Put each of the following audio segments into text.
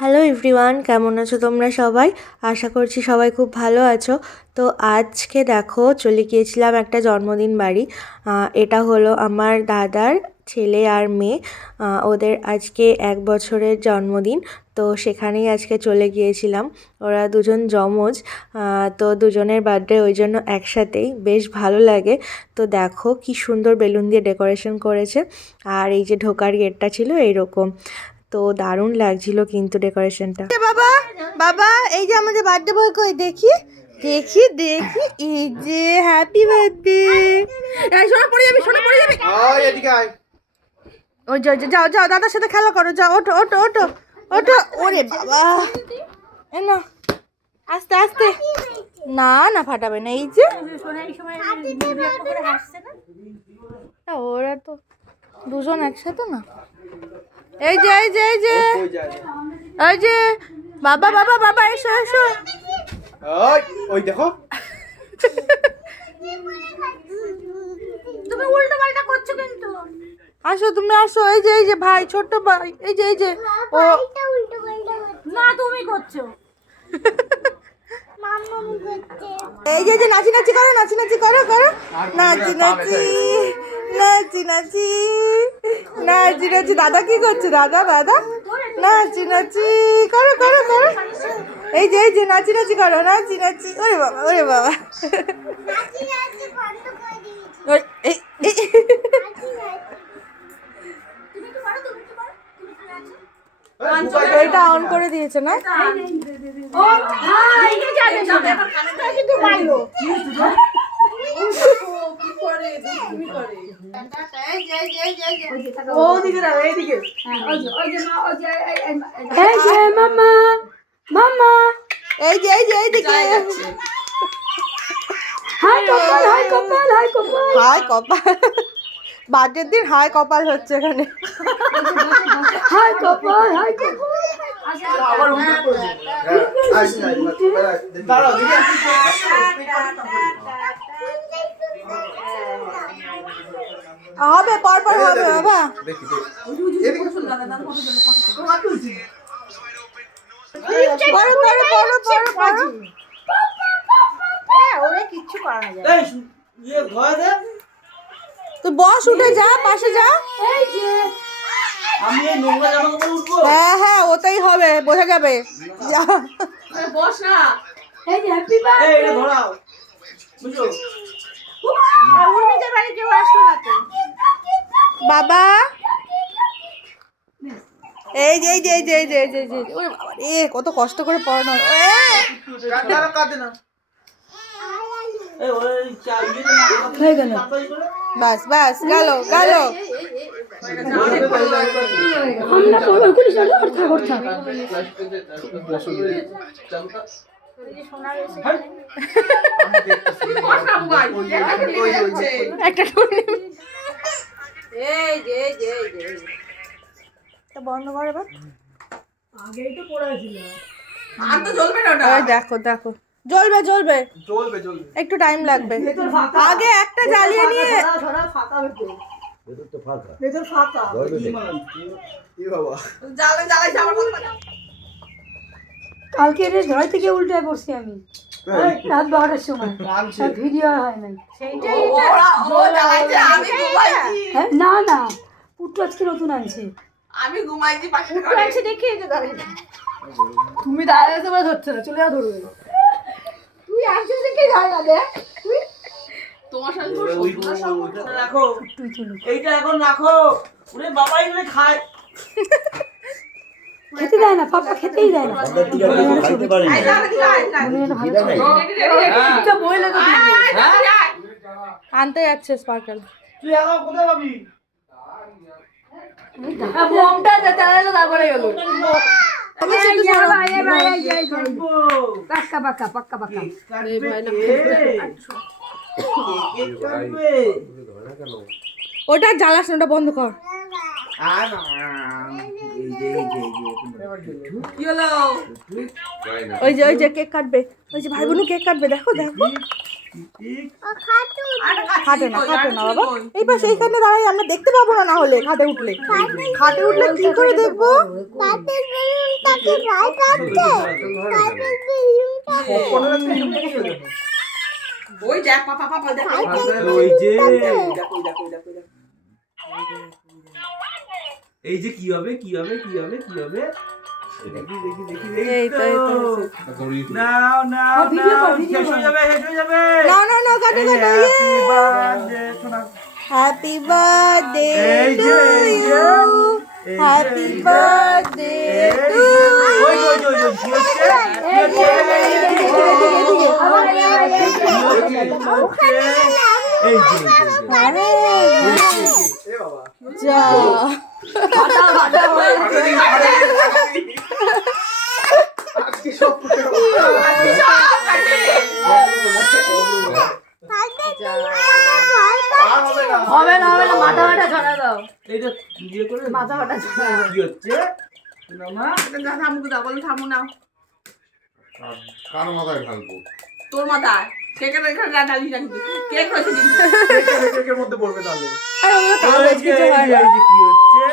Hello everyone, কেমন আছো তোমরা সবাই? আশা করছি সবাই খুব ভালো আছো। তো আজকে দেখো চলে গিয়েছিলাম একটা জন্মদিন বাড়ি। এটা হলো আমার দাদার ছেলে আর মেয়ে। ওদের আজকে 1 বছরের জন্মদিন। তো সেখানেই আজকে চলে গিয়েছিলাম। ওরা দুজন যমজ। তো দুজনের বার্থডে ওই জন্য একসাথেই, বেশ ভালো লাগে। তো দেখো কি সুন্দর বেলুন দিয়ে ডেকোরেশন করেছে। আর এই যে ঢোকার গেটটা ছিল এইরকম। তো দারুণ লাগছিল কিন্তু ডেকোরেশনটা। বাবা বাবা, এই যে আমাদের বার্থডে বয় কই দেখি দেখি দেখি, এই যে হ্যাপি বার্থডে। এই সোনা পড়ে যাবে, সোনা পড়ে যাবে। আয় এদিকে আয়। ওই যাও যাও যাও, দাদার সাথে খেলা করো, যাও ওঠো ওঠো ওঠো ওঠো। ওরে বাবা, এ না আস্তে আস্তে, না না ফাটাবে না। এই যে ওরা তো দুজন একসাথে না। এই যে এই যে এই যে এই যে বাবা বাবা বাবা, এসো এসো। ওই দেখো, তুমি উল্টো পাল্টা করছো কিন্তু। আসো তুমি আসো। এই যে ভাই, ছোট ভাই, এই যে ও না, তুমি করছো। এই যে নাচি নাচি করো, নাচি নাচি করো করো, নাচি নাচি নাচি নাচি নাচি নাচি। দাদা কি করছে? দাদা দাদা নাচি নাচি করো করো করো। এই যে নাচি নাচি করো, নাচি নাচি। ওরে বাবা ওরে বাবা, এটা অন করে দিয়েছে না? মামা মামা, এই যে এইদিকে। হাই কপাল হাই কপাল হাই কপাল হাই কপাল। বার্থডের দিন হাই কপাল হচ্ছে এখানে। হাই কপাল হাই কপাল। হবে পরপর হবে বাবা। তুই বস, উঠে যা, পাশে যা। হ্যাঁ হ্যাঁ, ওটাই হবে, বোঝা যাবে। বস না। বাবা এই যে এই যে এই যে এই যে এই যে এই যে, ওরে বাবা রে, কত কষ্ট করে পড়ানো। বাস বাস, গেল গেল। বন্ধ করে এবার। আগেই তো পড়াছিল, আর তো জ্বলবে না। দেখো দেখো, জ্বলবে জ্বলবে জ্বলবে জ্বলবে, একটু টাইম লাগবে। আগে একটা জ্বালিয়ে নিয়ে। ভেতর তো ফাঁকা, ভেতর ফাঁকা। কি বাবা, জ্বালা জ্বালাই যাবার কথা না। কালকে রে ঘর থেকে উল্টে পড়ছি আমি রাত 12টার সময়, ভিডিও হয় নাই। সেইটাই ও জ্বালাইছে, আমি ঘুমাইছি। না না, পুটু আজকে নতুন আনছে, আমি ঘুমাইছি পাশে। পুটু আনছে দেখে এই যে দাঁড়াই। তুমি দাঁড়ালে তোমার ধরছে না, চলে যাও ধরবে। তুই আনছিস দেখে দাঁড়া দে। তোমার সাথে রাখো, তুই চলো এইটা এখন রাখো। ওরে বাবা, এগুলো খায়, খেতে দেয় না পাপা, খেতেই দেয় না। খাইতে পারে না। আনতে যাচ্ছে স্পার্কেল। তুই এখন কোথায় পাবি? বোমটা চালালো, তারপরে গেল। পাক্কা পাক্কা পাক্কা পাক্কা। ওটা জ্বালাস না, ওটা বন্ধ কর। কি হলো? ওই যে কেক কাটবে, ওই যে ভাই বোনু কেক কাটবে, দেখো দেখো। খাটে না বাবা, এই পাশে এইখানে দাঁড়াই, আমরা দেখতে পাবো না, না হলে খাটে উঠলে কি করে দেখবো? ওই দেখ পাপা দেখো, ওই যে দেখো। এই যে কি হবে এই তো নাও শেষ হয়ে যাবে না কাটে happy birthday to you, happy birthday to যা হবে না মাথা ছড়া দাও, এইটা ইয়ে করে মাথা ছড়া দাও। কি হচ্ছে মামা? থামুক দাও, বলো থামু না। কার মাথায় ঢালবো? তোর মাথায় কেকের এখানে ঢালি না, কিন্তু কেক হয়েছে কিন্তু। কেকের মধ্যে পড়বে তাহলে। আর ওগুলো কাগজ এই যে কিছু হয় না। এই যে কি হচ্ছে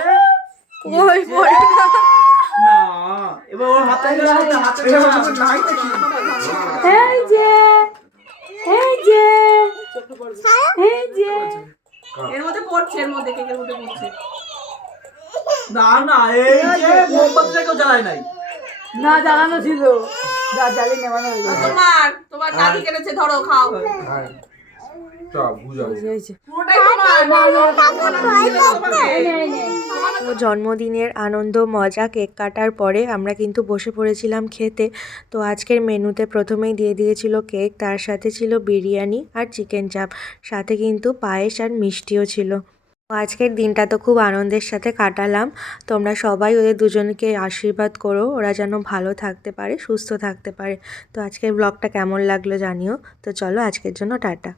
ওই পড়ে না। না, এবার ওর হাতে এই যে এর মধ্যে পড়ছে, এর মধ্যে কেকের মধ্যে পড়ছে। না এই যে মোমবাতিটা কেউ জ্বালায় নাই। না জ্বালানো ছিল, যা জ্বালি নেবানো হয়ে গেছে। তোমার দাদি কেটেছে, ধরো খাও। হ্যাঁ চা বুঝাও। পুরোটাই তোমার। তো জন্মদিনের আনন্দ মজা কেক কাটার পরে আমরা কিন্তু বসে পড়েছিলাম খেতে। তো আজকের মেনুতে প্রথমেই দিয়ে দিয়েছিল কেক, তার সাথে ছিল বিরিয়ানি আর চিকেন চাপ, সাথে কিন্তু পায়েস আর মিষ্টিও ছিল। তো আজকের দিনটা তো খুব আনন্দের সাথে কাটালাম। তোমরা সবাই ওদের দুজনকে আশীর্বাদ করো, ওরা যেন ভালো থাকতে পারে, সুস্থ থাকতে পারে। তো আজকের ব্লগটা কেমন লাগলো জানিও। তো চলো আজকের জন্য টাটা।